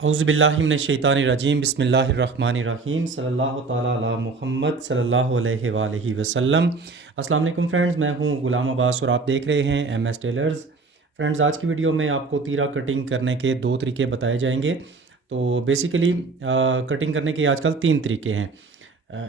औज़ुबिल्लाहिमिनश्शैतानिर्रजीम बिस्मिल्लाहिर्रहमानिर्रहीम सल्लल्लाहु ताला अला मुहम्मद सल्लल्लाहु अलैहि वसल्लम। अस्सलाम वालेकुम फ्रेंड्स, मैं हूं गुलाम अब्बास और आप देख रहे हैं एमएस टेलर्स। फ्रेंड्स, आज की वीडियो में आपको तीरा कटिंग करने के दो तरीके बताए जाएंगे। तो बेसिकली कटिंग करने के आजकल तीन तरीके हैं।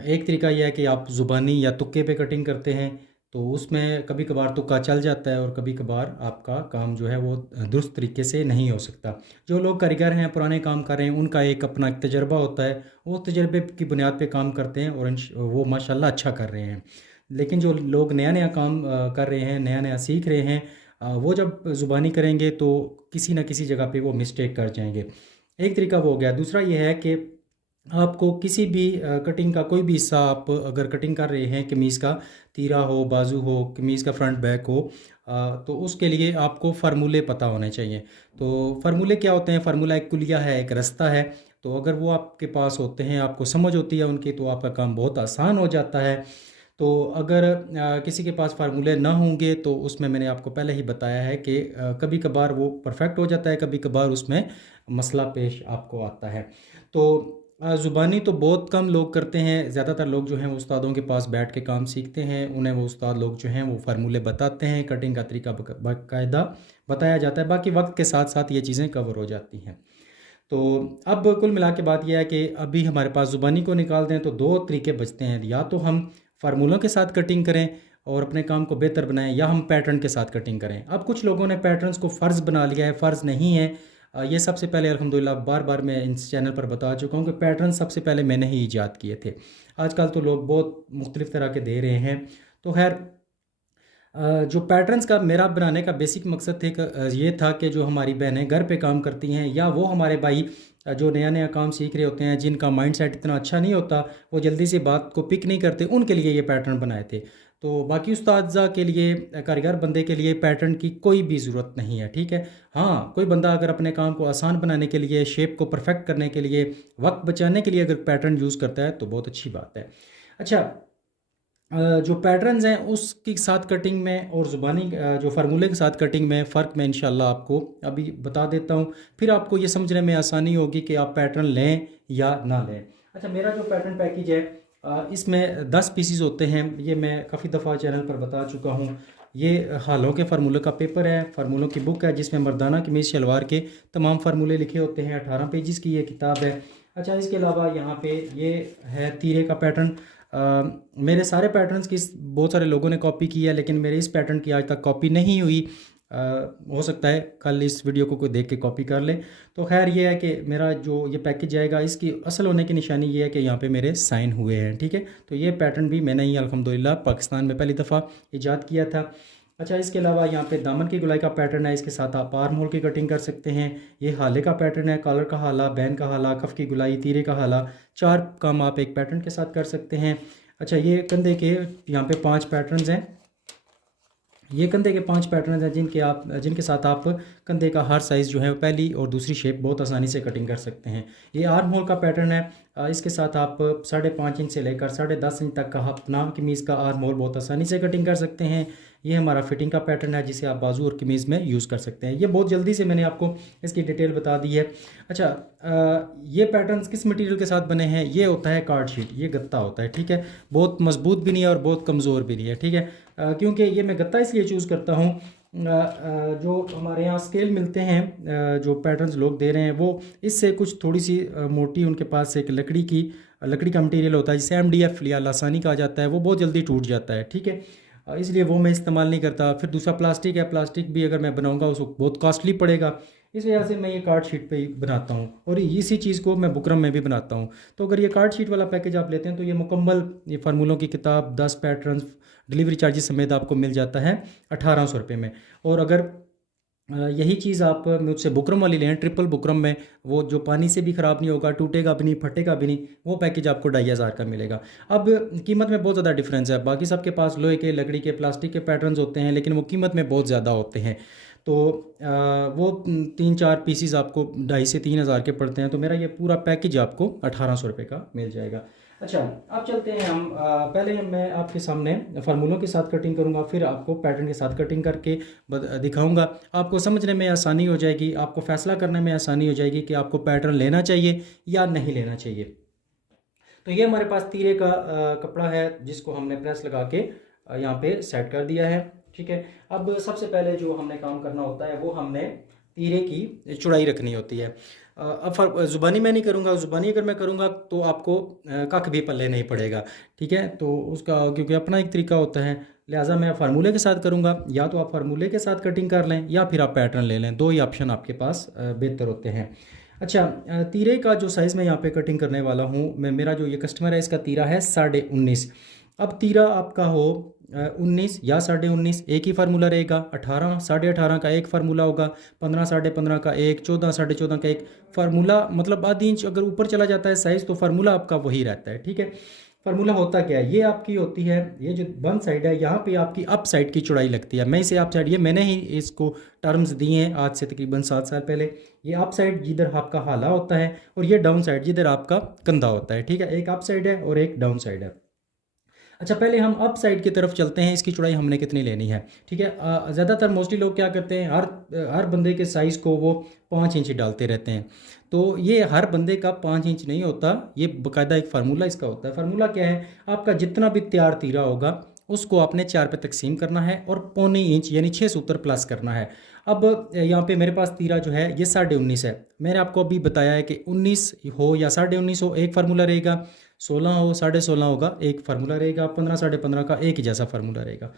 एक तरीका यह है कि आप ज़ुबानी या तुक्के पे कटिंग करते हैं, तो उसमें कभी कभार तुक्का चल जाता है और कभी कभार आपका काम जो है वो दुरुस्त तरीके से नहीं हो सकता। जो लोग कारीगर हैं, पुराने काम कर रहे हैं, उनका एक अपना एक तजर्बा होता है, वो तजर्बे की बुनियाद पे काम करते हैं और वो माशाल्लाह अच्छा कर रहे हैं। लेकिन जो लोग नया नया काम कर रहे हैं, नया नया सीख रहे हैं, वो जब ज़ुबानी करेंगे तो किसी न किसी जगह पे वो मिस्टेक कर जाएंगे। एक तरीका वो हो गया। दूसरा ये है कि आपको किसी भी कटिंग का कोई भी हिस्सा आप अगर कटिंग कर रहे हैं, कमीज़ का तीरा हो, बाजू हो, कमीज़ का फ्रंट बैक हो, तो उसके लिए आपको फ़ार्मूले पता होने चाहिए। तो फ़ार्मूले क्या होते हैं? फ़ार्मूला एक कुलिया है, एक रास्ता है। तो अगर वो आपके पास होते हैं, आपको समझ होती है उनकी, तो आपका काम बहुत आसान हो जाता है। तो अगर किसी के पास फार्मूले ना होंगे तो उसमें मैंने आपको पहले ही बताया है कि कभी कभार वो परफेक्ट हो जाता है, कभी कभार उसमें मसला पेश आपको आता है। तो ज़ुबानी तो बहुत कम लोग करते हैं। ज़्यादातर लोग जो हैं वो उस्तादों के पास बैठ के काम सीखते हैं, उन्हें वो उस्ताद लोग जो हैं वो फार्मूले बताते हैं, कटिंग का तरीका बाकायदा बताया जाता है। बाकी वक्त के साथ साथ ये चीज़ें कवर हो जाती हैं। तो अब कुल मिला के बात यह है कि अभी हमारे पास ज़ुबानी को निकाल दें तो दो तरीके बचते हैं। या तो हम फार्मूलों के साथ कटिंग करें और अपने काम को बेहतर बनाएं, या हम पैटर्न के साथ कटिंग करें। अब कुछ लोगों ने पैटर्न्स को फ़र्ज़ बना लिया है, फ़र्ज़ नहीं है। ये सबसे पहले अल्हम्दुलिल्लाह बार बार मैं इस चैनल पर बता चुका हूँ कि पैटर्न सबसे पहले मैंने ही ईजाद किए थे। आजकल तो लोग बहुत मुख्तलिफ़ तरह के दे रहे हैं। तो खैर, जो पैटर्न्स का मेरा बनाने का बेसिक मकसद थे ये था कि जो हमारी बहनें घर पे काम करती हैं, या वो हमारे भाई जो नया नया काम सीख रहे होते हैं, जिनका माइंडसेट इतना अच्छा नहीं होता, वो जल्दी से बात को पिक नहीं करते, उनके लिए ये पैटर्न बनाए थे। तो बाकी उस्तादज़ा के लिए, कारीगर बंदे के लिए पैटर्न की कोई भी ज़रूरत नहीं है, ठीक है। हाँ, कोई बंदा अगर अपने काम को आसान बनाने के लिए, शेप को परफेक्ट करने के लिए, वक्त बचाने के लिए अगर पैटर्न यूज़ करता है तो बहुत अच्छी बात है। अच्छा, जो पैटर्न्स हैं उसके साथ कटिंग में और ज़ुबानी जो फार्मूले के साथ कटिंग में फ़र्क मैं इंशाल्लाह आपको अभी बता देता हूँ। फिर आपको ये समझने में आसानी होगी कि आप पैटर्न लें या ना लें। अच्छा, मेरा जो पैटर्न पैकेज है, इसमें 10 पीसीज होते हैं। ये मैं काफ़ी दफ़ा चैनल पर बता चुका हूँ। ये हालों के फार्मूले का पेपर है, फार्मूलों की बुक है, जिसमें मर्दाना कमीज़ शलवार के तमाम फार्मूले लिखे होते हैं। 18 पेजेस की ये किताब है। अच्छा, इसके अलावा यहाँ पे ये है तीरे का पैटर्न। मेरे सारे पैटर्न्स की बहुत सारे लोगों ने कॉपी की है, लेकिन मेरे इस पैटर्न की आज तक कॉपी नहीं हुई। हो सकता है कल इस वीडियो को कोई देख के कॉपी कर ले। तो खैर, ये है कि मेरा जो ये पैकेज आएगा, इसकी असल होने की निशानी ये है कि यहाँ पे मेरे साइन हुए हैं, ठीक है। तो ये पैटर्न भी मैंने ही अल्हम्दुलिल्लाह पाकिस्तान में पहली दफ़ा ईजाद किया था। अच्छा, इसके अलावा यहाँ पे दामन की गुलाई का पैटर्न है। इसके साथ आप आर्म होल की कटिंग कर सकते हैं। ये हाले का पैटर्न है, कॉलर का हाला, बैन का हाला, कफ की गुलाई, तीरे का हाला। 4 काम आप एक पैटर्न के साथ कर सकते हैं। अच्छा, ये कंधे के यहाँ पे 5 पैटर्न्स हैं। ये कंधे के 5 पैटर्न हैं जिनके साथ आप कंधे का हर साइज़ जो है पहली और दूसरी शेप बहुत आसानी से कटिंग कर सकते हैं। ये आर्म होल का पैटर्न है। इसके साथ आप 5.5 इंच से लेकर 10.5 इंच तक का नाम कमीज़ का आर्म होल बहुत आसानी से कटिंग कर सकते हैं। ये हमारा फिटिंग का पैटर्न है, जिसे आप बाजू और कमीज़ में यूज़ कर सकते हैं। ये बहुत जल्दी से मैंने आपको इसकी डिटेल बता दी है। अच्छा, ये पैटर्न्स किस मटेरियल के साथ बने हैं? ये होता है कार्ड शीट, ये गत्ता होता है, ठीक है। बहुत मजबूत भी नहीं है और बहुत कमज़ोर भी नहीं है, ठीक है। क्योंकि ये मैं गत्ता इसलिए चूज़ करता हूँ, जो हमारे यहाँ स्केल मिलते हैं, जो पैटर्न्स लोग दे रहे हैं, वो इससे कुछ थोड़ी सी मोटी, उनके पास एक लकड़ी का मटेरियल होता है, जिसे MDF या लासानी कहा जाता है। वो बहुत जल्दी टूट जाता है, ठीक है। इसलिए वो मैं इस्तेमाल नहीं करता। फिर दूसरा प्लास्टिक है, प्लास्टिक भी अगर मैं बनाऊंगा उसको बहुत कॉस्टली पड़ेगा। इस वजह से मैं ये कार्ड शीट पे ही बनाता हूँ, और इसी चीज़ को मैं बुकरम में भी बनाता हूँ। तो अगर ये कार्ड शीट वाला पैकेज आप लेते हैं तो ये मुकम्मल ये फार्मूलों की किताब, 10 पैटर्न्स, डिलीवरी चार्जेस समेत आपको मिल जाता है 1800 रुपये में। और अगर यही चीज़ आप मुझसे बुकरम वाली लें, ट्रिपल बुकरम में, वो जो पानी से भी ख़राब नहीं होगा, टूटेगा भी नहीं, फटेगा भी नहीं, वो पैकेज आपको 2500 का मिलेगा। अब कीमत में बहुत ज़्यादा डिफरेंस है। बाकी सबके पास लोहे के, लकड़ी के, प्लास्टिक के पैटर्न्स होते हैं, लेकिन वो कीमत में बहुत ज़्यादा होते हैं। तो वो 3-4 पीसीज आपको 2500 से 3000 के पड़ते हैं। तो मेरा ये पूरा पैकेज आपको 1800 रुपये का मिल जाएगा। अच्छा, अब चलते हैं हम पहले मैं आपके सामने फार्मूलों के साथ कटिंग करूंगा, फिर आपको पैटर्न के साथ कटिंग करके दिखाऊंगा। आपको समझने में आसानी हो जाएगी, आपको फैसला करने में आसानी हो जाएगी कि आपको पैटर्न लेना चाहिए या नहीं लेना चाहिए। तो ये हमारे पास तीरे का कपड़ा है जिसको हमने प्रेस लगा के यहाँ पे सेट कर दिया है। ठीक है, अब सबसे पहले जो हमने काम करना होता है वो हमने तीरे की चौड़ाई रखनी होती है। अब ज़ुबानी मैं नहीं करूँगा, ज़ुबानी अगर मैं करूँगा तो आपको कख भी पल्ले नहीं पड़ेगा। ठीक है, तो उसका क्योंकि अपना एक तरीका होता है, लिहाजा मैं फार्मूले के साथ करूँगा। या तो आप फार्मूले के साथ कटिंग कर लें या फिर आप पैटर्न ले लें, दो ही ऑप्शन आपके पास बेहतर होते हैं। अच्छा, तीरे का जो साइज़ मैं यहाँ पे कटिंग करने वाला हूँ, मैं मेरा जो ये कस्टमर है इसका तीरा है 19.5। अब तीरा आपका हो 19 या 19.5, एक ही फार्मूला रहेगा। 18 18.5 का एक फार्मूला होगा, 15 15.5 का एक, 14 14.5 का एक फार्मूला। मतलब आधी इंच अगर ऊपर चला जाता है साइज़ तो फार्मूला आपका वही रहता है। ठीक है, फार्मूला होता क्या है, ये आपकी होती है, ये जो वन साइड है यहाँ पे आपकी अप साइड की चौड़ाई लगती है। मैं इसे अप साइड, ये मैंने ही इसको टर्म्स दिए हैं आज से तकरीबन 7 साल पहले। ये अप साइड जिधर आपका हाला होता है और ये डाउन साइड जिधर आपका कंधा होता है। ठीक है, एक अप साइड है और एक डाउन साइड है। अच्छा, पहले हम अप साइड की तरफ चलते हैं, इसकी चौड़ाई हमने कितनी लेनी है। ठीक है, ज़्यादातर मोस्टली लोग क्या करते हैं, हर बंदे के साइज़ को वो 5 इंच डालते रहते हैं। तो ये हर बंदे का 5 इंच नहीं होता, ये बाकायदा एक फार्मूला इसका होता है। फार्मूला क्या है, आपका जितना भी तैयार तीरा होगा उसको आपने 4 पे तकसीम करना है और पौने इंच यानी 6 सूत्र प्लस करना है। अब यहाँ पे मेरे पास तीरा जो है ये 19.5 है। मैंने आपको अभी बताया है कि 19 हो या 19.5 हो एक फार्मूला रहेगा, 16 हो 16.5 होगा एक फार्मूला रहेगा, 15 15.5 का एक ही जैसा फार्मूला रहेगा।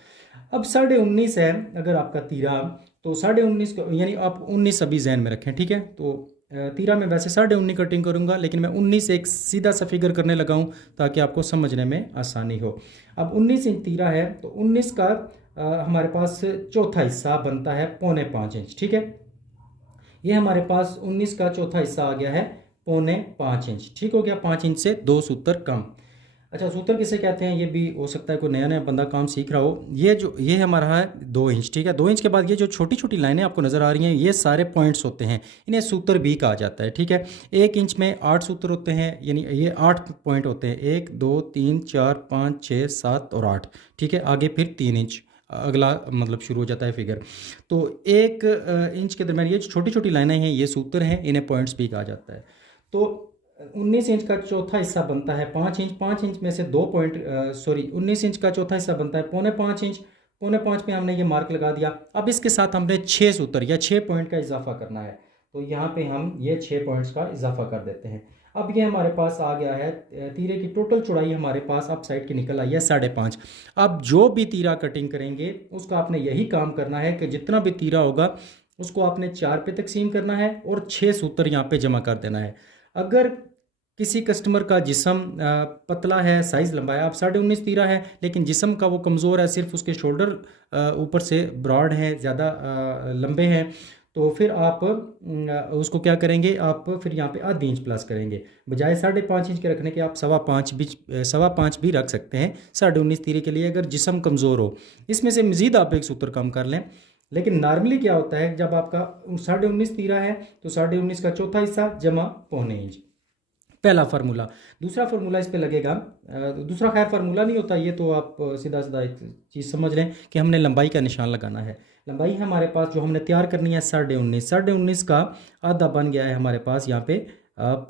अब 19.5 है अगर आपका तीरा, तो 19.5 को यानी आप 19 अभी जहन में रखें। ठीक है, तो तीरा में वैसे 19.5 कटिंग करूंगा, लेकिन मैं 19 एक सीधा सा फिगर करने लगा हूँ ताकि आपको समझने में आसानी हो। अब 19 इंच तीरा है तो 19 का हमारे पास चौथा हिस्सा बनता है 4.25 इंच। ठीक है, ये हमारे पास 19 का चौथा हिस्सा आ गया है 4.25 इंच। ठीक हो गया, 5 इंच से 2 सूत्र कम। अच्छा, सूत्र किसे कहते हैं, ये भी हो सकता है कोई नया नया बंदा काम सीख रहा हो। ये हमारा है 2 इंच। ठीक है, 2 इंच के बाद ये जो छोटी छोटी लाइनें आपको नज़र आ रही हैं ये सारे पॉइंट्स होते हैं, इन्हें सूत्र भी कहा जाता है। ठीक है, 1 इंच में 8 सूत्र होते हैं, यानी ये 8 पॉइंट होते हैं, 1 2 3 4 5 6 7 और 8। ठीक है, आगे फिर 3 इंच अगला मतलब शुरू हो जाता है फिगर। तो 1 इंच के दरमियान ये छोटी छोटी लाइनें हैं, ये सूत्र हैं, इन्हें पॉइंट्स भी कहा जाता है। तो 19 इंच का चौथा हिस्सा बनता है 5 इंच। 5 इंच में से 19 इंच का चौथा हिस्सा बनता है 4.25 इंच। 4.5 में हमने ये मार्क लगा दिया। अब इसके साथ हमने 6 सूत्र या 6 पॉइंट का इजाफा करना है, तो यहाँ पे हम ये 6 पॉइंट्स का इजाफा कर देते हैं। अब ये हमारे पास आ गया है, तीरे की टोटल चौड़ाई हमारे पास अप साइड की निकल आई है 5.5। अब जो भी तीरा कटिंग करेंगे उसका आपने यही काम करना है कि जितना भी तीरा होगा उसको आपने 4 पे तकसीम करना है और 6 सूत्र यहाँ पे जमा कर देना है। अगर किसी कस्टमर का जिस्म पतला है, साइज़ लंबा है, आप 19.5 तीरा है लेकिन जिस्म का वो कमज़ोर है, सिर्फ उसके शोल्डर ऊपर से ब्रॉड हैं, ज़्यादा लंबे हैं, तो फिर आप उसको क्या करेंगे, आप फिर यहाँ पे आधी इंच प्लस करेंगे। बजाय 5.5 इंच के रखने के आप 5.25 भी रख सकते हैं 19.5 तीरे के लिए, अगर जिस्म कमज़ोर हो। इसमें से मज़ीद आप एक सूत्र कम कर लें। लेकिन नॉर्मली क्या होता है, जब आपका 19.5 तीरा है तो 19.5 का चौथा हिस्सा जमा पौने इंच, पहला फार्मूला। दूसरा फार्मूला इस पे लगेगा, दूसरा खैर फार्मूला नहीं होता, ये तो आप सीधा सीधा एक चीज़ समझ लें कि हमने लंबाई का निशान लगाना है। लंबाई हमारे पास जो हमने तैयार करनी है 19.5 का आधा बन गया है हमारे पास यहाँ पे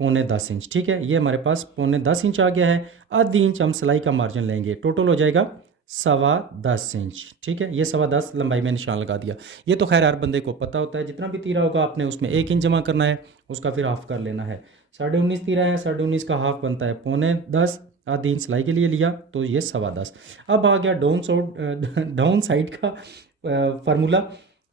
9.25 इंच। ठीक है, ये हमारे पास 9.25 इंच आ गया है। आधी इंच हम सिलाई का मार्जिन लेंगे, टोटल हो जाएगा 10.25 इंच। ठीक है, ये 10.25 लंबाई में निशान लगा दिया। ये तो खैर हर बंदे को पता होता है, जितना भी तीरा होगा आपने उसमें 1 इंच जमा करना है, उसका फिर हाफ कर लेना है। 19.5 तीरा है, 19.5 का हाफ बनता है 9.25, आधी इंच सिलाई के लिए लिया तो ये 10.25। अब आ गया डाउन साइड का फार्मूला।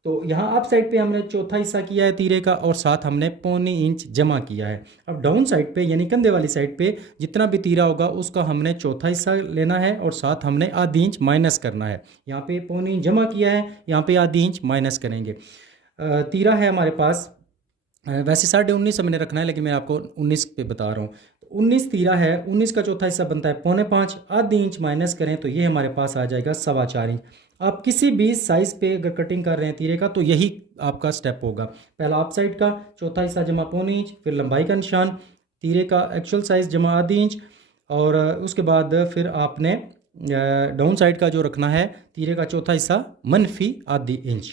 तो यहाँ अप साइड पे हमने चौथा हिस्सा किया है तीरे का और साथ हमने पौने इंच जमा किया है। अब डाउन साइड पे यानी कंधे वाली साइड पे जितना भी तीरा होगा उसका हमने चौथा हिस्सा लेना है और साथ हमने आधी इंच माइनस करना है। यहाँ पे पौने इंच जमा किया है, यहाँ पे आधी इंच माइनस करेंगे। तीरा है हमारे पास, वैसे 19.5 मैंने रखना है लेकिन मैं आपको 19 पे बता रहा हूँ। तो 19 तीरा है, 19 का चौथा हिस्सा बनता है 4.25, आधी इंच माइनस करें तो ये हमारे पास आ जाएगा 4.25 इंच। आप किसी भी साइज़ पे अगर कटिंग कर रहे हैं तीरे का तो यही आपका स्टेप होगा। पहला अप साइड का चौथा हिस्सा जमा पौने इंच, फिर लंबाई का निशान, तीरे का एक्चुअल साइज़ जमा आधी इंच, और उसके बाद फिर आपने डाउन साइड का जो रखना है तीरे का चौथा हिस्सा मनफी आधी इंच।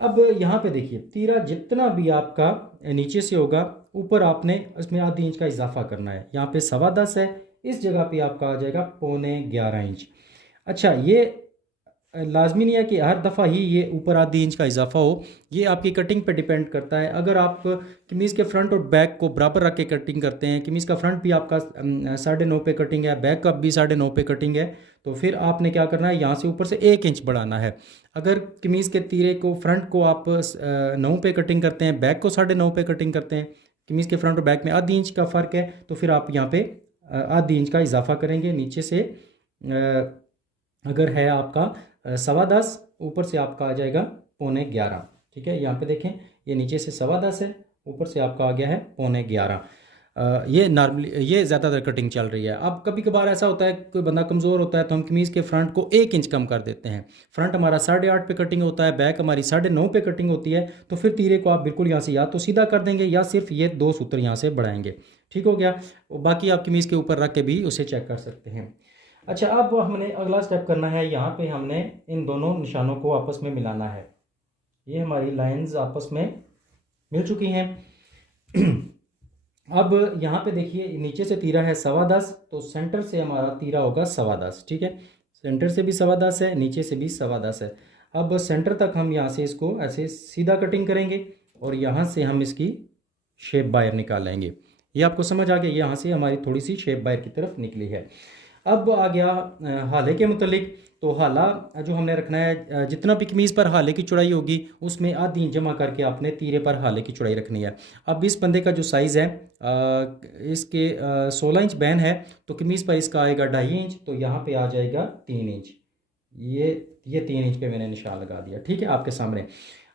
अब यहाँ पे देखिए तीरा जितना भी आपका नीचे से होगा ऊपर आपने इसमें आधी इंच का इजाफा करना है। यहाँ पे 10.25 है, इस जगह पे आपका आ जाएगा 11.25 इंच। अच्छा, ये लाजमी नहीं है कि हर दफ़ा ही ये ऊपर आधी इंच का इजाफा हो, ये आपकी कटिंग पे डिपेंड करता है। अगर आप कमीज़ के फ्रंट और बैक को बराबर रख के कटिंग करते हैं, कमीज़ का फ्रंट भी आपका 9.5 पे कटिंग है, बैक का भी 9.5 पे कटिंग है, तो फिर आपने क्या करना है, यहाँ से ऊपर से 1 इंच बढ़ाना है। अगर कमीज़ के तीरे को फ्रंट को आप 9 पे कटिंग करते हैं, बैक को 9.5 पे कटिंग करते हैं, कमीज़ के फ्रंट और बैक में आधी इंच का फ़र्क है, तो फिर आप यहाँ पे आधी इंच का इजाफा करेंगे नीचे से। अगर है आपका 10.25, ऊपर से आपका आ जाएगा 11.25। ठीक है, यहाँ पे देखें ये नीचे से 10.25 है, ऊपर से आपका आ गया है 11.25। ये नॉर्मली ये ज़्यादातर कटिंग चल रही है। अब कभी कभार ऐसा होता है कोई बंदा कमज़ोर होता है तो हम कमीज़ के फ्रंट को 1 इंच कम कर देते हैं। फ्रंट हमारा 8.5 पे कटिंग होता है, बैक हमारी 9.5 पे कटिंग होती है, तो फिर तीरे को आप बिल्कुल यहाँ से या तो सीधा कर देंगे या सिर्फ ये 2 सूत्र यहाँ से बढ़ाएंगे। ठीक हो गया, बाकी आप कमीज़ के ऊपर रख के भी उसे चेक कर सकते हैं। अच्छा, अब हमने अगला स्टेप करना है, यहाँ पे हमने इन दोनों निशानों को आपस में मिलाना है। ये हमारी लाइंस आपस में मिल चुकी हैं। अब यहाँ पे देखिए नीचे से तीरा है 10.25, तो सेंटर से हमारा तीरा होगा 10.25। ठीक है, सेंटर से भी 10.25 है, नीचे से भी 10.25 है। अब सेंटर तक हम यहाँ से इसको ऐसे सीधा कटिंग करेंगे और यहाँ से हम इसकी शेप बाहर निकालेंगे। ये आपको समझ आ गया, यहाँ से हमारी थोड़ी सी शेप बाहर की तरफ निकली है। अब आ गया हाले के मुतलिक। तो हाला जो हमने रखना है, जितना भी कमीज़ पर हाले की चौड़ाई होगी उसमें आधी इंच जमा करके आपने तीरे पर हाले की चौड़ाई रखनी है। अब इस बंदे का जो साइज़ है इसके 16 इंच बैन है, तो कमीज़ पर इसका आएगा 2.5 इंच, तो यहाँ पे आ जाएगा 3 इंच। ये 3 इंच पे मैंने निशान लगा दिया। ठीक है, आपके सामने।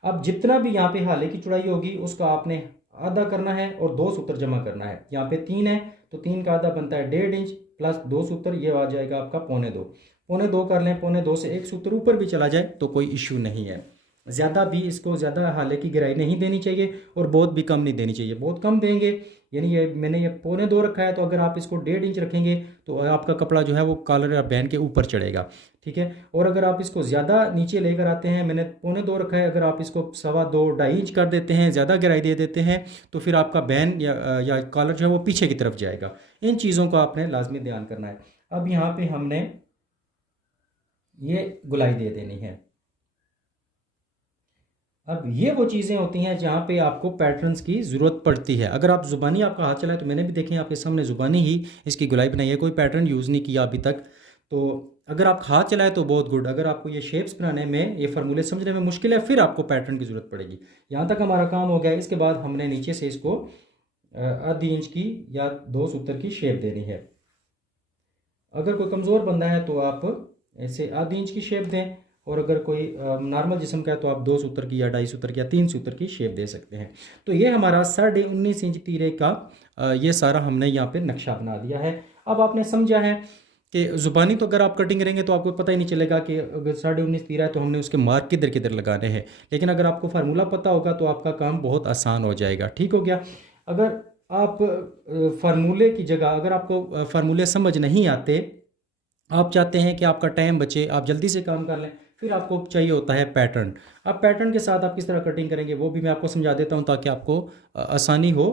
अब जितना भी यहाँ पे हाले की चौड़ाई होगी उसका आपने आधा करना है और 2 सूत्र जमा करना है। यहाँ पे 3 है, तो 3 का आधा बनता है 1.5 इंच प्लस 2 सूत्र, ये आ जाएगा आपका 1.25। 1.25 कर लें, 1.25 से 1 सूत्र ऊपर भी चला जाए तो कोई इशू नहीं है। ज़्यादा भी इसको ज़्यादा हाले की गहराई नहीं देनी चाहिए और बहुत भी कम नहीं देनी चाहिए। बहुत कम देंगे, यानी ये मैंने ये 1.25 रखा है, तो अगर आप इसको 1.5 इंच रखेंगे तो आपका कपड़ा जो है वो कॉलर या बैन के ऊपर चढ़ेगा। ठीक है, और अगर आप इसको ज़्यादा नीचे लेकर आते हैं, मैंने 1.25 रखा है, अगर आप इसको 2.25 2.5 इंच कर देते हैं, ज़्यादा गहराई दे देते हैं, तो फिर आपका बैन या कॉलर जो है वो पीछे की तरफ जाएगा। इन चीज़ों को आपने लाजमी ध्यान करना है। अब यहाँ पे हमने ये गुलाई दे देनी है। अब ये वो चीज़ें होती हैं जहाँ पे आपको पैटर्न्स की ज़रूरत पड़ती है। अगर आप ज़ुबानी आपका हाथ चलाए, तो मैंने भी देखें आपके सामने ज़ुबानी ही इसकी गुलाई बनाई है, कोई पैटर्न यूज़ नहीं किया अभी तक। तो अगर आप हाथ चलाए तो बहुत गुड। अगर आपको ये शेप्स बनाने में, ये फार्मूले समझने में मुश्किल है, फिर आपको पैटर्न की ज़रूरत पड़ेगी। यहाँ तक हमारा काम हो गया। इसके बाद हमने नीचे से इसको आधी इंच की या 2 सूत्र की शेप देनी है। अगर कोई कमज़ोर बंदा है तो आप ऐसे आधी इंच की शेप दें, और अगर कोई नॉर्मल जिस्म का है तो आप 2 सूत्र की या 2.5 सूत्र की या 3 सूत्र की शेप दे सकते हैं। तो ये हमारा 19.5 इंच तीरे का ये सारा हमने यहाँ पे नक्शा बना दिया है। अब आपने समझा है कि ज़ुबानी तो अगर आप कटिंग करेंगे तो आपको पता ही नहीं चलेगा कि अगर 19.5 तीरा है तो हमने उसके मार्क किधर किधर लगाने हैं, लेकिन अगर आपको फार्मूला पता होगा तो आपका काम बहुत आसान हो जाएगा। ठीक हो गया। अगर आप फार्मूले की जगह, अगर आपको फार्मूले समझ नहीं आते, आप चाहते हैं कि आपका टाइम बचे, आप जल्दी से काम कर लें, फिर आपको चाहिए होता है पैटर्न। अब पैटर्न के साथ आप किस तरह कटिंग करेंगे वो भी मैं आपको समझा देता हूं, ताकि आपको आसानी हो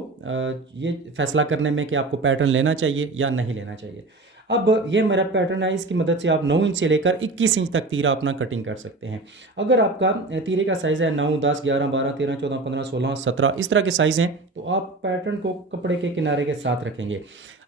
ये फैसला करने में कि आपको पैटर्न लेना चाहिए या नहीं लेना चाहिए। अब ये मेरा पैटर्न है, इसकी मदद से आप 9 इंच से लेकर 21 इंच तक तीरा अपना कटिंग कर सकते हैं। अगर आपका तीरे का साइज़ है 9, 10, 11, 12, 13, 14, 15, 16, 17 इस तरह के साइज़ हैं, तो आप पैटर्न को कपड़े के किनारे के साथ रखेंगे।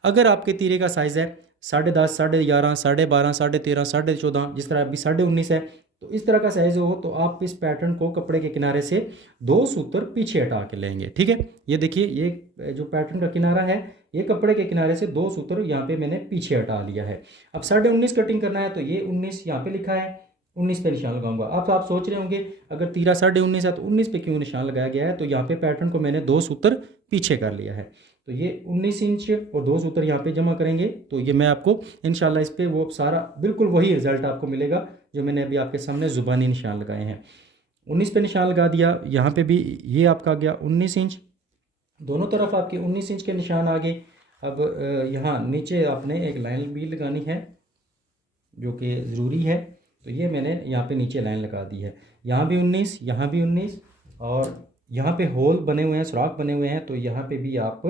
अगर आपके तीरे का साइज़ है 10.5, 11.5, 12.5, 13.5, 14.5, जिस तरह अभी 19.5 है, तो इस तरह का साइज हो तो आप इस पैटर्न को कपड़े के किनारे से 2 सूत्र पीछे हटा के लेंगे। ठीक है, ये देखिए, ये जो पैटर्न का किनारा है ये कपड़े के किनारे से 2 सूत्र यहाँ पे मैंने पीछे हटा लिया है। अब 19.5 कटिंग करना है, तो ये 19 यहाँ पे लिखा है, 19 पे निशान लगाऊंगा। अब आप सोच रहे होंगे अगर तीरा 19.5 है तो 19 पे क्यों निशान लगाया गया है, तो यहाँ पे पैटर्न को मैंने 2 सूत्र पीछे कर लिया है। तो ये 19 इंच और 2 सूत्र यहाँ पे जमा करेंगे, तो ये मैं आपको इंशाल्लाह इस पे वो सारा बिल्कुल वही रिजल्ट आपको मिलेगा जो मैंने अभी आपके सामने ज़ुबानी निशान लगाए हैं। 19 पे निशान लगा दिया, यहाँ पे भी ये आपका आ गया 19 इंच, दोनों तरफ आपके 19 इंच के निशान आ गए। अब यहाँ नीचे आपने एक लाइन भी लगानी है जो कि ज़रूरी है। तो ये मैंने यहाँ पे नीचे लाइन लगा दी है। यहाँ भी 19, यहाँ भी 19, और यहाँ पे होल बने हुए हैं, सुराख बने हुए हैं, तो यहाँ पे भी आप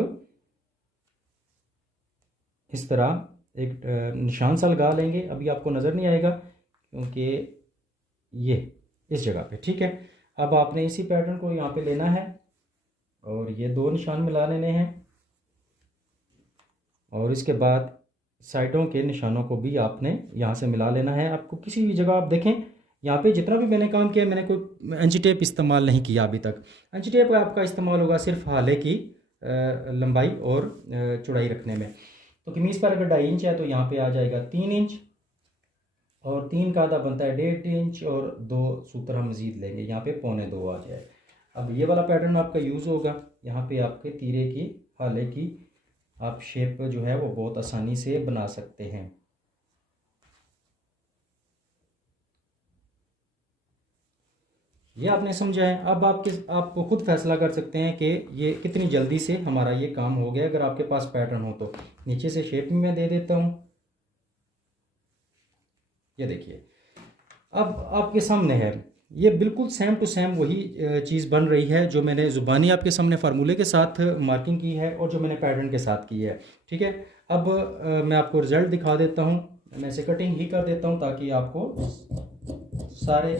इस तरह एक निशान सा लगा लेंगे। अभी आपको नज़र नहीं आएगा क्योंकि ये इस जगह पे, ठीक है। अब आपने इसी पैटर्न को यहाँ पे लेना है और ये 2 निशान मिला लेने हैं, और इसके बाद साइडों के निशानों को भी आपने यहाँ से मिला लेना है। आपको किसी भी जगह आप देखें, यहाँ पे जितना भी मैंने काम किया, मैंने कोई एंची टेप इस्तेमाल नहीं किया अभी तक। एंची टेप आपका इस्तेमाल होगा सिर्फ हाले की लंबाई और चौड़ाई रखने में। तो कमीज़ पर अगर 2.5 इंच है तो यहाँ पे आ जाएगा 3 इंच, और 3 का आधा बनता है 1.5 इंच, और 2 सूत्र हम मज़ीद लेंगे, यहाँ पे 1.25 आ जाए। अब ये वाला पैटर्न आपका यूज़ होगा। यहाँ पे आपके तीरे की, हाले की आप शेप जो है वो बहुत आसानी से बना सकते हैं। ये आपने समझा है। अब आपको खुद फैसला कर सकते हैं कि ये कितनी जल्दी से हमारा ये काम हो गया। अगर आपके पास पैटर्न हो तो नीचे से शेप में मैं दे देता हूँ। ये देखिए अब आपके सामने है, ये बिल्कुल सेम टू सेम वही चीज़ बन रही है जो मैंने ज़ुबानी आपके सामने फार्मूले के साथ मार्किंग की है और जो मैंने पैटर्न के साथ की है, ठीक है। अब मैं आपको रिज़ल्ट दिखा देता हूँ। मैं इसे कटिंग ही कर देता हूँ ताकि आपको सारी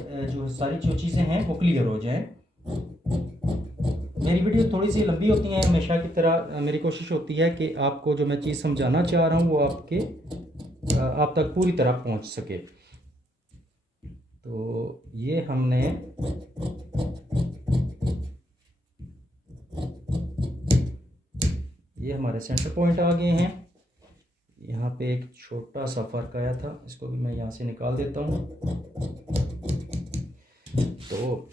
जो चीज़ें हैं वो क्लियर हो जाएं। मेरी वीडियो थोड़ी सी लंबी होती हैं हमेशा की तरह। मेरी कोशिश होती है कि आपको जो मैं चीज़ समझाना चाह रहा हूँ वो आप तक पूरी तरह पहुँच सके। तो ये हमने हमारे सेंटर पॉइंट आ गए हैं। यहाँ पे एक छोटा सा फर्क आया था, इसको भी मैं यहाँ से निकाल देता हूँ। तो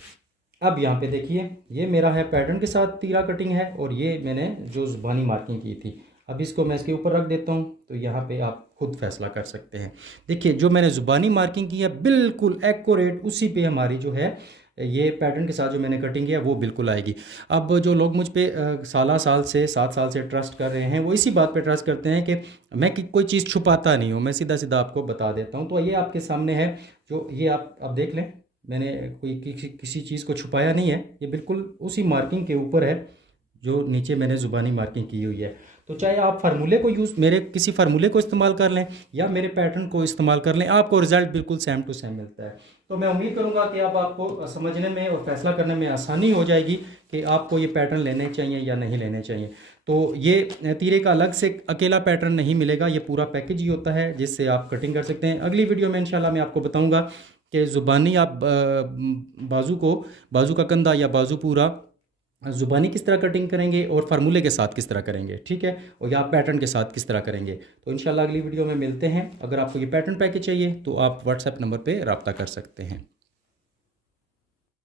अब यहाँ पे देखिए, ये मेरा है पैटर्न के साथ तीरा कटिंग है, और ये मैंने जो ज़ुबानी मार्किंग की थी। अब इसको मैं इसके ऊपर रख देता हूँ, तो यहाँ पे आप खुद फैसला कर सकते हैं। देखिए जो मैंने ज़ुबानी मार्किंग की है बिल्कुल एक्यूरेट उसी पे हमारी जो है ये पैटर्न के साथ जो मैंने कटिंग किया वो बिल्कुल आएगी। अब जो लोग मुझ पे 7 साल से ट्रस्ट कर रहे हैं वो इसी बात पे ट्रस्ट करते हैं कि मैं कोई चीज़ छुपाता नहीं हूँ, मैं सीधा सीधा आपको बता देता हूँ। तो ये आपके सामने है, जो ये आप देख लें, मैंने कोई किसी चीज़ को छुपाया नहीं है। ये बिल्कुल उसी मार्किंग के ऊपर है जो नीचे मैंने ज़ुबानी मार्किंग की हुई है। तो चाहे आप फार्मूले को मेरे किसी फार्मूले को इस्तेमाल कर लें या मेरे पैटर्न को इस्तेमाल कर लें, आपको रिजल्ट बिल्कुल सेम टू सेम मिलता है। तो मैं उम्मीद करूंगा कि अब आपको समझने में और फैसला करने में आसानी हो जाएगी कि आपको ये पैटर्न लेने चाहिए या नहीं लेने चाहिए। तो ये तीरे का अलग से अकेला पैटर्न नहीं मिलेगा, ये पूरा पैकेज ही होता है जिससे आप कटिंग कर सकते हैं। अगली वीडियो में इंशाल्लाह मैं आपको बताऊँगा कि ज़ुबानी आप बाजू का कंधा या बाजू पूरा ज़ुबानी किस तरह कटिंग करेंगे और फार्मूले के साथ किस तरह करेंगे, ठीक है, और या पैटर्न के साथ किस तरह करेंगे। तो इंशाल्लाह अगली वीडियो में मिलते हैं। अगर आपको ये पैटर्न पैकेज चाहिए तो आप व्हाट्सएप नंबर पे रब्ता कर सकते हैं।